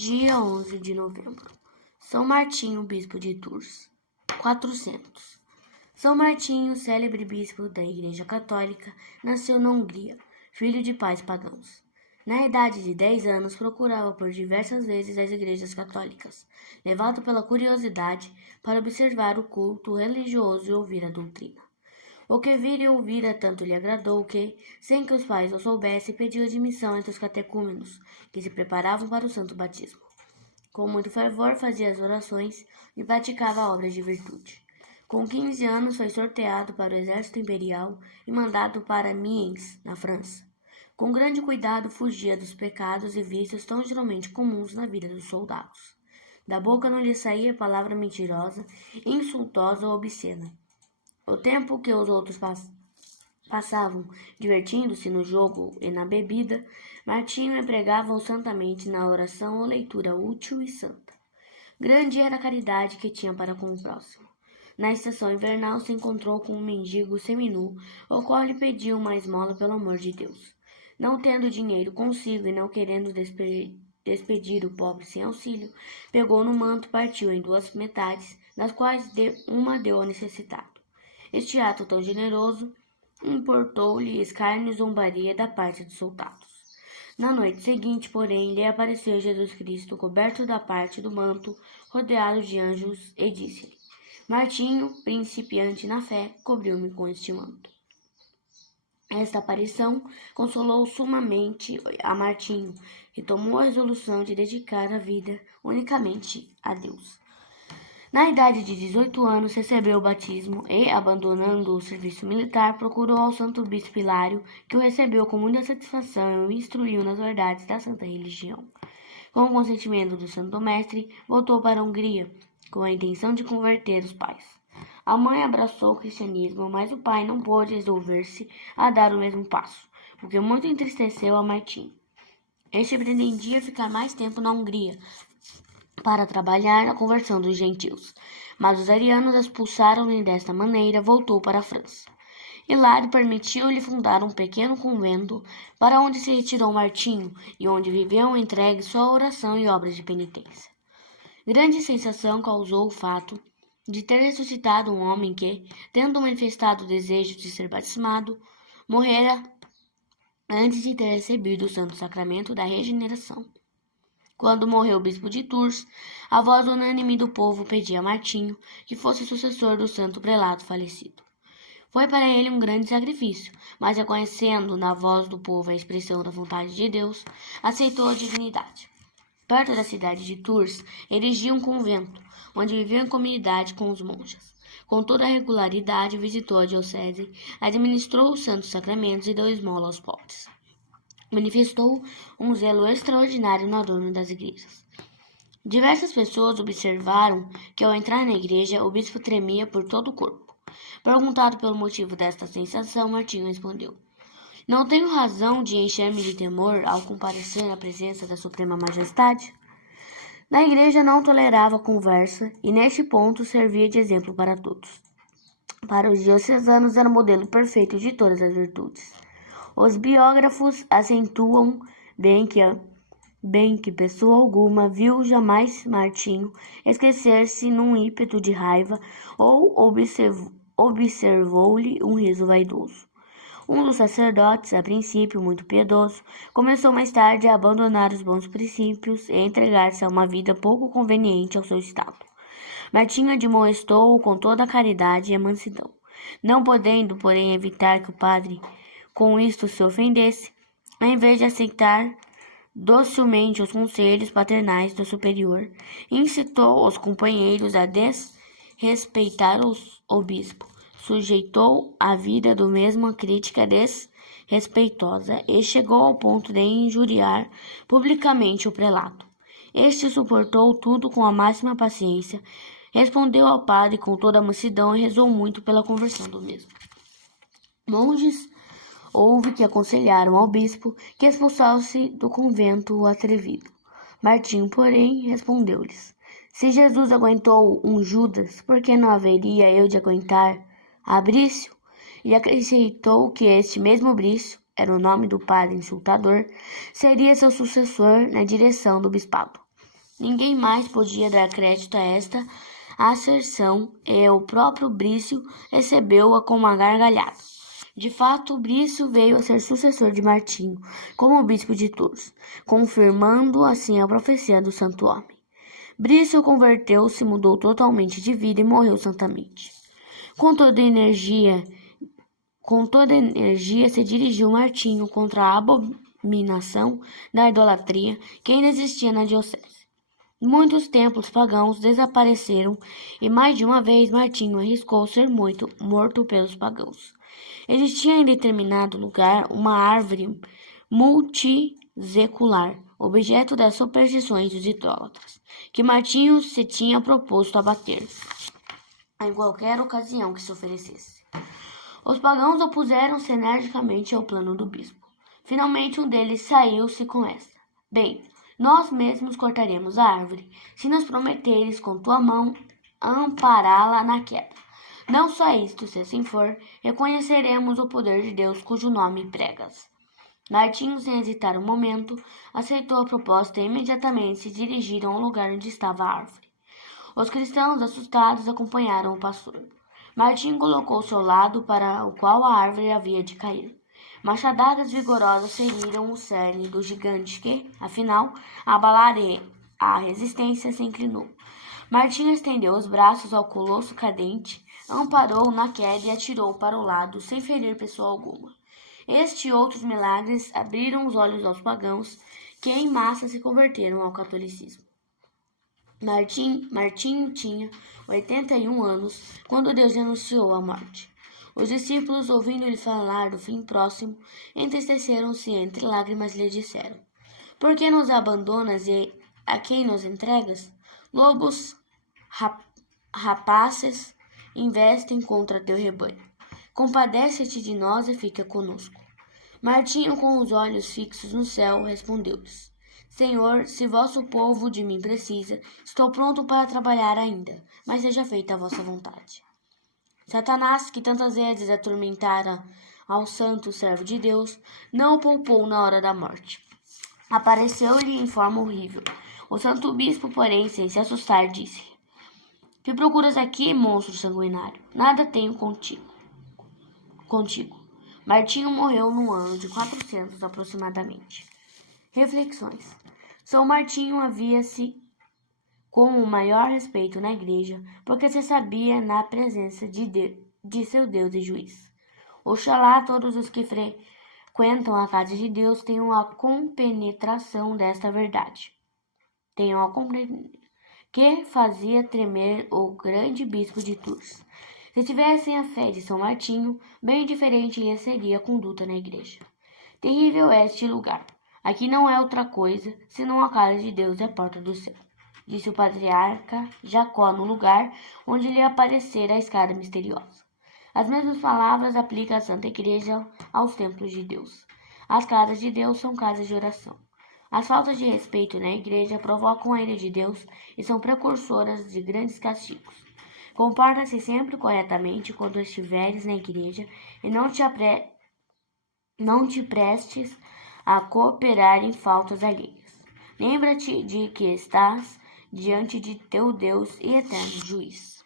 Dia 11 de novembro. São Martinho, bispo de Tours. 400. São Martinho, célebre bispo da Igreja Católica, nasceu na Hungria, filho de pais pagãos. Na idade de 10 anos, procurava por diversas vezes as igrejas católicas, levado pela curiosidade para observar o culto religioso e ouvir a doutrina. O que vira e ouvira tanto lhe agradou que, sem que os pais o soubessem, pediu admissão entre os catecúmenos, que se preparavam para o santo batismo. Com muito fervor fazia as orações e praticava obras de virtude. Com 15 anos foi sorteado para o exército imperial e mandado para Amiens, na França. Com grande cuidado fugia dos pecados e vícios tão geralmente comuns na vida dos soldados. Da boca não lhe saía palavra mentirosa, insultosa ou obscena. O tempo que os outros passavam divertindo-se no jogo e na bebida, Martinho empregava-o santamente na oração ou leitura útil e santa. Grande era a caridade que tinha para com o próximo. Na estação invernal se encontrou com um mendigo seminu, o qual lhe pediu uma esmola pelo amor de Deus. Não tendo dinheiro consigo e não querendo despedir o pobre sem auxílio, pegou no manto e partiu em 2 metades, das quais uma deu ao necessitado. Este ato tão generoso importou-lhe escárnio e zombaria da parte dos soldados. Na noite seguinte, porém, lhe apareceu Jesus Cristo, coberto da parte do manto, rodeado de anjos, e disse-lhe: Martinho, principiante na fé, cobriu-me com este manto. Esta aparição consolou sumamente a Martinho, que tomou a resolução de dedicar a vida unicamente a Deus. Na idade de 18 anos, recebeu o batismo e, abandonando o serviço militar, procurou ao santo bispo Hilário, que o recebeu com muita satisfação e o instruiu nas verdades da santa religião. Com o consentimento do santo mestre, voltou para a Hungria, com a intenção de converter os pais. A mãe abraçou o cristianismo, mas o pai não pôde resolver-se a dar o mesmo passo, o que muito entristeceu a Martinho. Este pretendia ficar mais tempo na Hungria, para trabalhar na conversão dos gentios, mas os arianos expulsaram-lhe desta maneira, voltou para a França. Hilário permitiu-lhe fundar um pequeno convento, para onde se retirou Martinho, e onde viveu entregue só à oração e obras de penitência. Grande sensação causou o fato de ter ressuscitado um homem que, tendo manifestado o desejo de ser batismado, morrera antes de ter recebido o santo sacramento da regeneração. Quando morreu o bispo de Tours, a voz unânime do povo pedia a Martinho que fosse sucessor do santo prelado falecido. Foi para ele um grande sacrifício, mas reconhecendo na voz do povo a expressão da vontade de Deus, aceitou a dignidade. Perto da cidade de Tours, erigiu um convento, onde viveu em comunidade com os monges. Com toda a regularidade, visitou a diocese, administrou os santos sacramentos e deu esmola aos pobres. Manifestou um zelo extraordinário no adorno das igrejas. Diversas pessoas observaram que, ao entrar na igreja, o bispo tremia por todo o corpo. Perguntado pelo motivo desta sensação, Martinho respondeu: Não tenho razão de encher-me de temor ao comparecer na presença da Suprema Majestade? Na igreja não tolerava conversa e, neste ponto, servia de exemplo para todos. Para os diocesanos, era o modelo perfeito de todas as virtudes. Os biógrafos acentuam bem que pessoa alguma viu jamais Martinho esquecer-se num ímpeto de raiva ou observou-lhe um riso vaidoso. Um dos sacerdotes, a princípio muito piedoso, começou mais tarde a abandonar os bons princípios e a entregar-se a uma vida pouco conveniente ao seu estado. Martinho admoestou-o com toda a caridade e a mansidão. Não podendo, porém, evitar que o padre com isto se ofendesse, em vez de aceitar docilmente os conselhos paternais do superior, incitou os companheiros a desrespeitar o bispo, sujeitou a vida do mesmo a crítica desrespeitosa e chegou ao ponto de injuriar publicamente o prelado. Este suportou tudo com a máxima paciência, respondeu ao padre com toda a mansidão e rezou muito pela conversão do mesmo. Monges houve que aconselharam ao bispo que expulsasse do convento o atrevido. Martinho, porém, respondeu-lhes: Se Jesus aguentou um Judas, por que não haveria eu de aguentar a Brício? E acrescentou que este mesmo Brício, era o nome do padre insultador, seria seu sucessor na direção do bispado. Ninguém mais podia dar crédito a esta asserção e o próprio Brício recebeu-a com uma gargalhada. De fato, Brício veio a ser sucessor de Martinho como bispo de Tours, confirmando assim a profecia do santo homem. Brício converteu-se, mudou totalmente de vida e morreu santamente. Com toda energia se dirigiu Martinho contra a abominação da idolatria que ainda existia na diocese. Muitos templos pagãos desapareceram e mais de uma vez Martinho arriscou ser morto pelos pagãos. Existia em determinado lugar uma árvore multisecular, objeto das superstições dos idólatras, que Martinho se tinha proposto abater em qualquer ocasião que se oferecesse. Os pagãos opuseram-se energicamente ao plano do bispo. Finalmente um deles saiu-se com esta: Bem, nós mesmos cortaremos a árvore, se nos prometeres com tua mão ampará-la na queda. Não só isto, se assim for, reconheceremos o poder de Deus cujo nome pregas. Martinho, sem hesitar um momento, aceitou a proposta e imediatamente se dirigiram ao lugar onde estava a árvore. Os cristãos, assustados, acompanharam o pastor. Martinho colocou-se ao lado para o qual a árvore havia de cair. Machadadas vigorosas feriram o cerne do gigante que, afinal, abalar a resistência, se inclinou. Martinho estendeu os braços ao colosso cadente, amparou-o na queda e atirou para o lado, sem ferir pessoa alguma. Este e outros milagres abriram os olhos aos pagãos, que em massa se converteram ao catolicismo. Martinho tinha 81 anos quando Deus lhe anunciou a morte. Os discípulos, ouvindo-lhe falar do fim próximo, entristeceram-se entre lágrimas e lhe disseram: Por que nos abandonas e a quem nos entregas? Lobos rapaces investem contra teu rebanho. Compadece-te de nós e fica conosco. Martinho, com os olhos fixos no céu, respondeu-lhes: Senhor, se vosso povo de mim precisa, estou pronto para trabalhar ainda, mas seja feita a vossa vontade. Satanás, que tantas vezes atormentara ao santo servo de Deus, não o poupou na hora da morte. Apareceu-lhe em forma horrível. O santo bispo, porém, sem se assustar, disse: Que procuras aqui, monstro sanguinário? Nada tenho contigo. Martinho morreu no ano de 400 aproximadamente. Reflexões. São Martinho havia-se com o maior respeito na igreja, porque se sabia na presença de seu Deus e juiz. Oxalá todos os que frequentam a casa de Deus tenham a compenetração desta verdade. Que fazia tremer o grande bispo de Tours. Se tivessem a fé de São Martinho, bem diferente lhe seria a conduta na igreja. Terrível é este lugar. Aqui não é outra coisa, senão a casa de Deus e a porta do céu, disse o patriarca Jacó no lugar onde lhe aparecera a escada misteriosa. As mesmas palavras aplica a Santa Igreja aos templos de Deus. As casas de Deus são casas de oração. As faltas de respeito na igreja provocam a ira de Deus e são precursoras de grandes castigos. Comporta-se sempre corretamente quando estiveres na igreja e não te prestes a cooperar em faltas alheias. Lembra-te de que estás diante de teu Deus e eterno juiz.